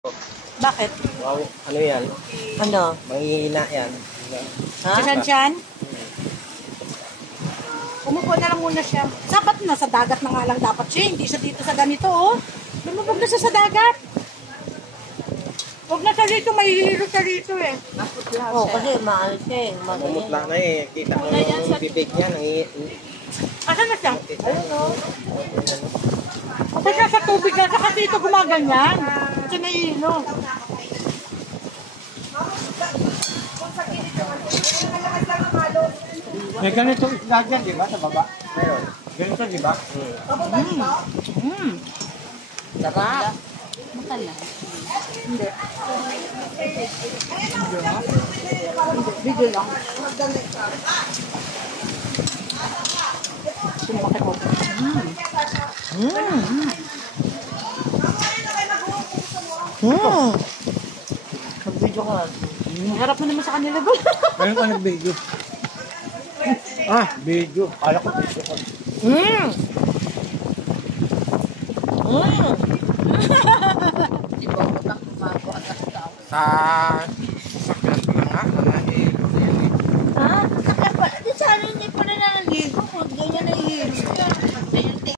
Bakit? Wow, ano yan? Ano? Manghihina yan. Ha? Siyan? Umupo na lang muna siya. Sapat na, sa dagat na nga lang dapat siya. Hindi siya dito sa ganito, oh. Lumubog na siya sa dagat. Huwag na siya dito, mahihiro siya dito eh. Oo, kasi maalis siya eh. Mamumutla na eh. Kita mo yung bibig niya. Asan na siya? Ayun, oh. Kasi siya sa tubig na siya kasi ito gumaganyan. Kasi nahihilo. May ganito isda dyan, di ba? Sa baba. Meron. Ganito, di ba? Sarap. Matala. Hindi. Video lang. Sinamaki ko. Mag-video ka. Harap mo naman sa kanila ba? Ngayon ka nag-video. Video. Kala ko video ko. Di ba ako na kumagawa sa tao? Sa